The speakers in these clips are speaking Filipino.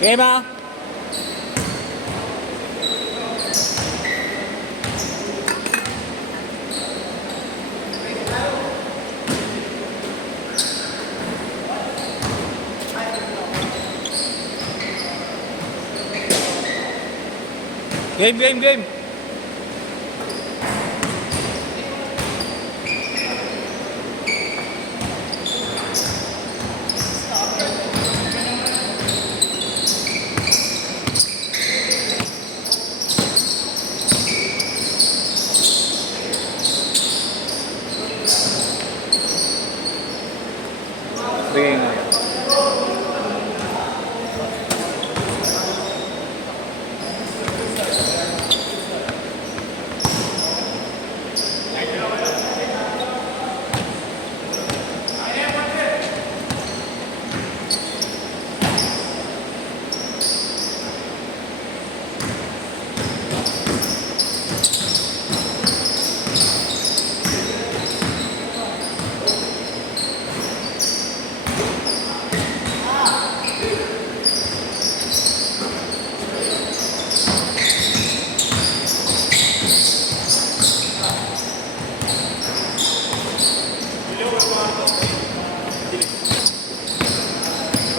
Game ah! Game! Bigay nga.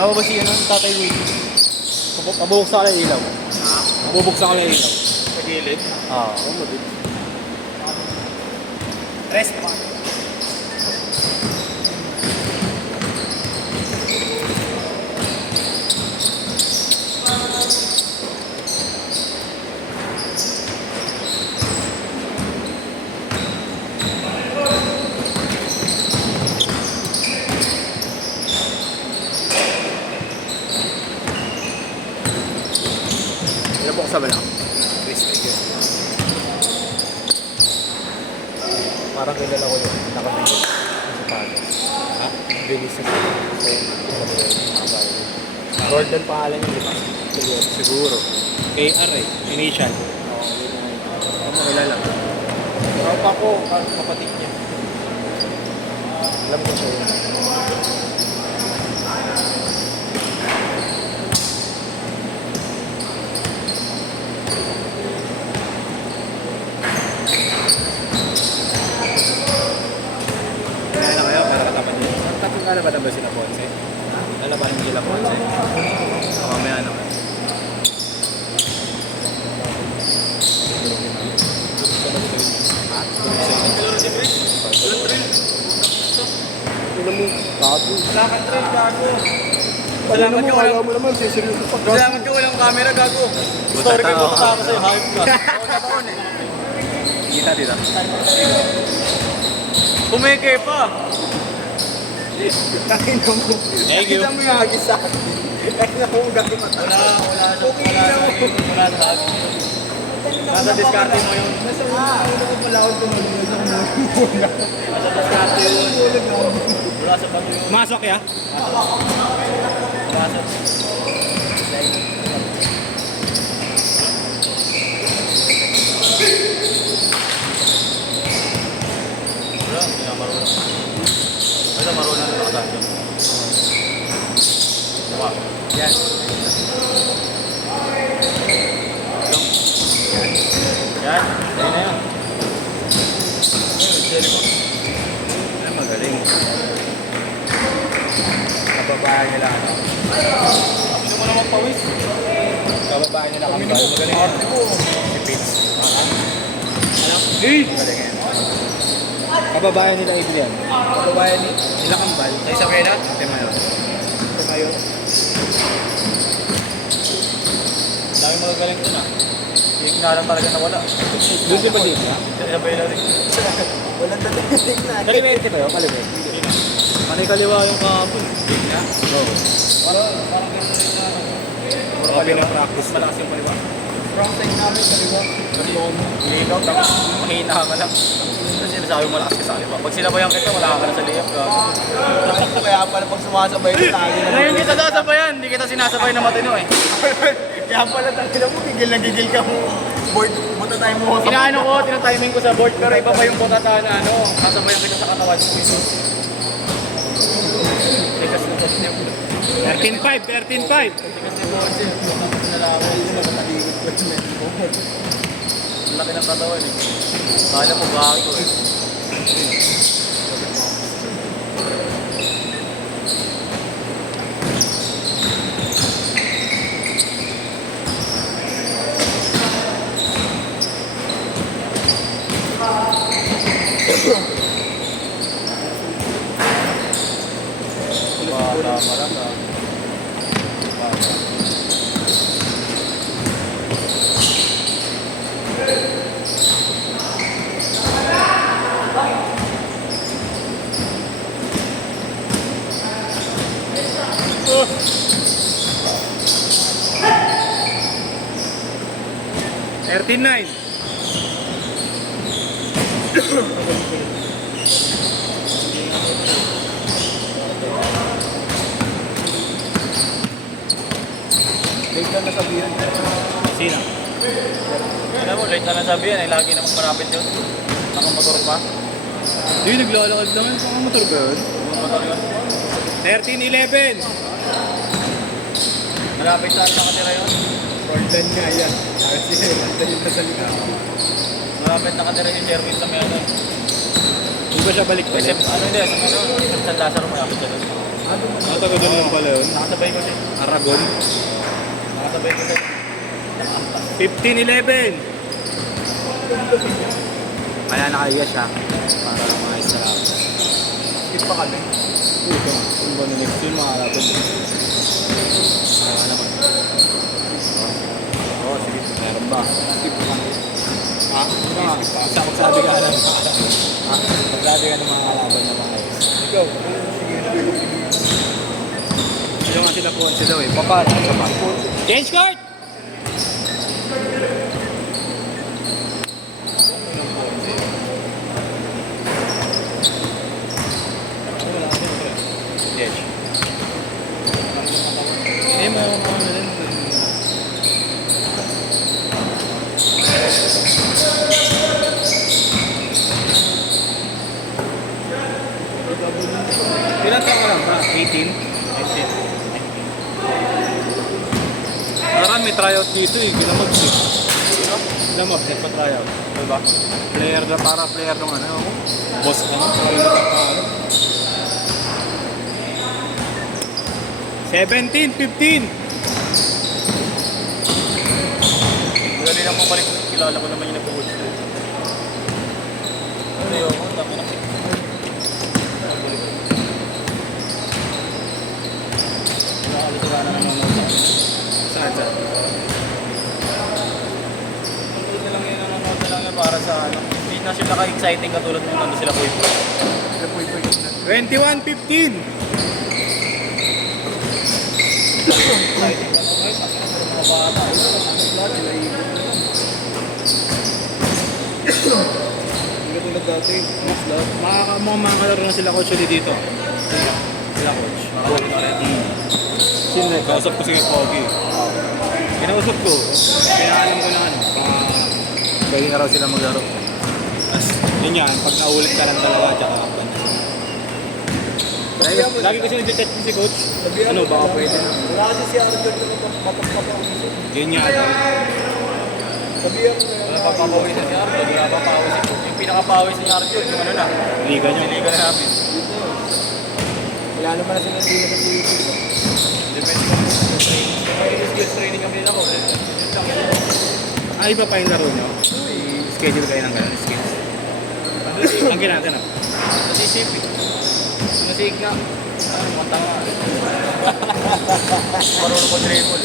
Mababasi yan ang tatay Willie. Mabubuksan ka lang yung ilaw. Mabubuksan ka lang yung ilaw. Sa gilid. Oo, mabubuksan. Rest pa. Nabuksan ba lang? Rest pa yun. Parang kilala ko yun. Nakabigil. Sa Palos. Ha? Bilis sa Gordon pangalan yun, di ba? Siguro. KR eh. Initial. Oo, yun yung ano kilala. Tropa ko, kapatid niya. Alam ko siya yun. Kaya na kayo, para katapan niyo. Tapos lalaban ba sila Ponce? Lalaban mo sila Ponce? Mamaya naman. Tignan mo, tato. Salamat rin, gago. Salamat ka, ayaw mo naman, siseryoso pa. Salamat ka, walang camera, gago. Story ko yung ako sa'yo, hype ka. Kita dito. Pumeke pa. Takin mo. Thank you. Kita mo yung hagis sa akin. Kaya nakuhugat yung mata. Wala sa nasa diskarte mo yun. Nasa ulo ko pala ako tumulong. Nasa diskarte yun. Wala sa bato yun. Masok ya? Wala sa... Wala, hindi na marunong. Wala marunong na nakasakyo. Wow. Yan. Yan. Yan na yan. Ay, magaling. Kababayan nila ano? Hindi mo naman pawis. Kababayan nila kambal. Magaling yan. Si Pitts. Magaling yan. Kababayan nila Ibian. Kababayan nila kambal. Sa Isabela? Temayo. Temayo. Dami magagaling doon ah. Hindi na lang talaga nawala. Doon din ba dito? Sa Isabela rin. Walang dating na. Kalimete ba yun? Kalimete. Manay kaliwa yung kahapon. Hindi na. Oo. Parang ganito rin na. Mga pinapractice. Malakas yung kaliwa. Front side namin, kaliwa. Ligaw tapos mahina ka lang. Kasi sinasabi mo malakas ka sa kaliwa. Pag sinabayan kita, wala ka na sa layup. Kaya pala pag sumasabay ito, lagi na. Ngayon kita sasabayan, hindi kita sinasabay na matino eh. Kaya pala tangina mo, gigil na gigil ka mo. Board, buta tayo mo. Inaano ko, tinatiming ko sa board, pero iba pa yung butata na ano, sasabayan kita sa katawan mo. 13.5. Ponce. Tapos na lang ako. Ang laki ng katawan eh. Kala mo gato eh. Bata marata. $13.9. Late na nasabihan. Sino? Alam mo, late na nasabihan eh. Lagi namang malapit yun. Nakamotor pa. Hindi, naglalakad naman. Pang motor ba yun? Motor yun. 13-11. Malapit saan nakatira yun? Jordan nga yan. Kasi nandayin na sa likod. Malapit nakatira yung Sherwin sa may ano. Hindi ba siya balik pa Kasi ano hindi, sa may ano, sa San Lazaro malapit siya doon. Taga doon naman pala yun. Nakasabay ko din. Aragon. Nakasabay ko din. 15-11. Kaya nakaiya siya. Para lang mga isa lang. Skip pa kami. Ito. Yung ba na next yun, makakalaban din. Kaya naman. Oo, sige. Meron ba? Skip pa kami. Ha? Ito nga. Magsabi ka lang. Ha? Magsabi ka ng mga kalaban na mga guys. Ikaw. Sino nga sila po sila eh. Papa. Papa. Change card! Yes. Eh, meron pa na rin. Ilan taon ka lang ba? 18? 18. Parang may tryout dito eh. Ginamabs eh. Ginamabs eh, pa-tryout. Diba? Player na, para player ng ano. Boss ano? Parang nakakaano. 17, 15. Dali lang pabalik. Kilala ko naman yung nagpo-coach doon. Ano yun? Ang dami na. Wala na naman ako. Saan, saan? Hindi na lang yun, nanonood na lang yun para sa ano. Hindi na sila ka-exciting katulad nung nandun sila Kuy. 21, 15. Exciting ano ngayon, mga bata. Hindi ka tulad dati. Mas lahat. Mga kalaro na sila coach ulit dito. Sila coach. Nakawag na rin. Sino? Kausap ko si Pogi. Kinausap ko. Kaya alam ko na ano. Kaya nga raw sila maglaro. Tapos yun yan, pag naulit ka lang talaga, tsaka lagi kasi nag-chat si coach. Ano, baka pwede na. Wala kasi si Arjun na mapapapawin. Yun nga daw. Sabihan mo Wala pa papawisan si Arjo, wala pa papawisan. Yung pinakapawis ni Arjo, yung ano na. Liga nyo. Siligan na namin. Wala naman na sila hindi na nag-iisip. Depende kung sa training. May skills training kami nila ko. Iba pa yung laro nyo. May schedule kayo ng gano'n, skills. Ang ginagawa. Nasisipin. Nasig nga. Ano, matanga. Marunong ko dribble.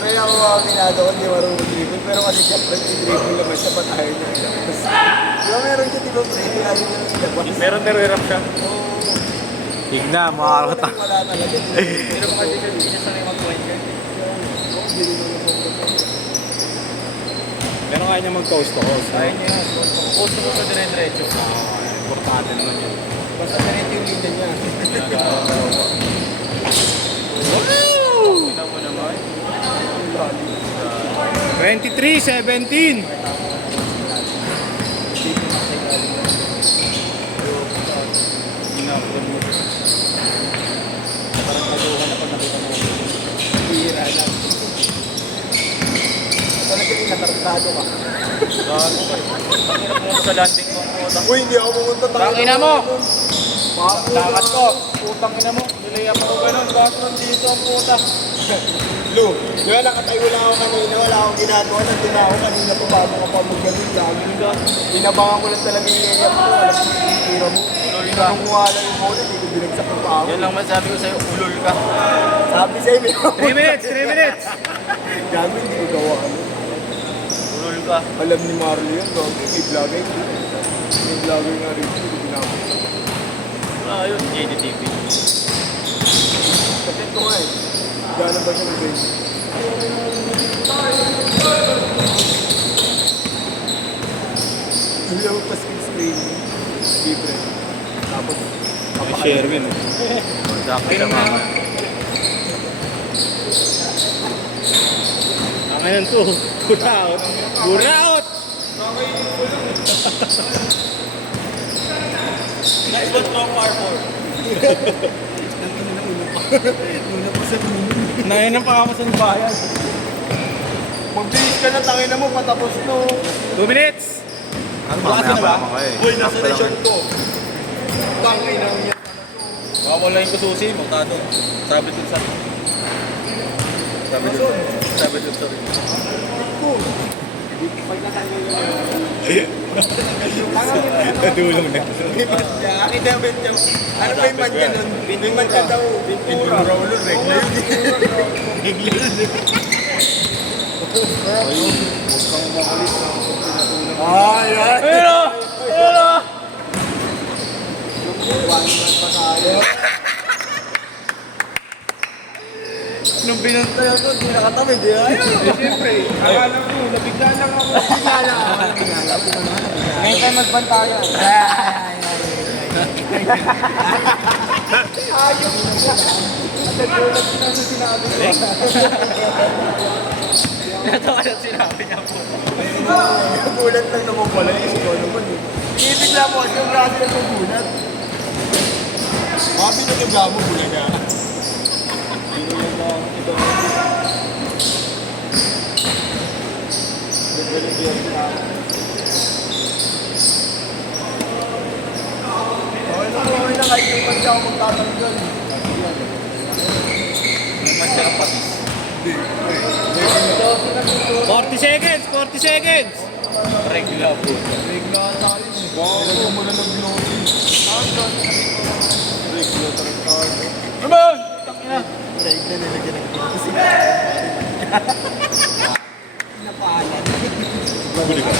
May ako mga minado ko, hindi marunong mag-dribble. Pero kasi siyempre, i-dribble naman siya, patayin niya ilabas. Di ba meron siya, di ba, pre? Lagi niya nang ilabas. Meron pero hirap siya. Tigna, makakata. Wala talaga. Pero kung kasi siya, hindi niya sanay mag-point siya. Hindi rin naman ako. Pero kaya niya mag-coast to coast. Kaya niya yan. Gusto ko sa dire-diretso. Importante naman yun. Basta ganito yung linya niya. Tignan mo naman. 23-17. Parang taguhan na pag nakita mo. Hira. Tado ka. Gago ka eh. Tangina pumunta sa landing ko ang puta. Uy, hindi ako pumunta tayo. Tangina mo! Makaputa Dapat ko. Putang ina mo. Nilay ako ganun. Bakit nandito ang puta? Lu, di ba nakatayo lang ako kanina, wala akong ginagawa, nandun ako kanina pa bago ka pa mag-ganun lagi ka. Inabangan ko lang talaga yung area mo, alam ko yung tira mo. Nung kuha lang yung phone, hindi ko binagsak ng pa ako. Yan lang masabi ko sa'yo. Ulol ka. Sabi sa'yo, may 3 minutes! 3 minutes! Gago, hindi ko gawa. Ano. Ulol ka. Alam ni Marley yun, gago, may vlogger. May vlogger nga rin, hindi ko ginagawa. Ayun, JDTV. Kapit ko nga eh. Gano'n ba siya mag-game? Hindi ako pa screen. Libre. Tapos, May share mo yun. Sakit sa mga. Ang ngayon to. Buraot. Buraot! Next one, long par 4. Nuna pa sa dulo. Nainang pa ako sa bayan. Magbilis ka na, tangina mo, patapos to. 2 minutes! Ano ba kasi na ba? Uy, nasa na short ko. Tangina mo yan. Baka wala yung kususi mo, tado. Sabi dun sa... Sabi dun sa... Nadulong na. Akin na, Benjo. Ano ba yung manja nun? Yung manja daw. Pintura ulo, regla yun. Regla yun. Ah, yan. Pero! Pero! One man pa tayo. Nung binunta yan to, di nakatabi, di ayaw. Siyempre, akala ko, nabigla lang ako. Nabigla lang ako. Ngayon tayo magbantayan. Ayok. Nagulat ko na sa sinabi ko. Ito kaya sinabi niya po. Nagulat lang naman pala yung ikaw naman eh. Ibigla mo, yung klase na nagulat. Mga pinatagla mo, bulaga. Okay na kahit yung pag ako magtatanggal. Naman siya ng patis. 40 seconds! 40 seconds! Regla po. Regla tayo. Wow, kumula ng glory. Regla tayo. Come on! Takina! Regla nilagyan ng glory. Napahalan. Huli ka.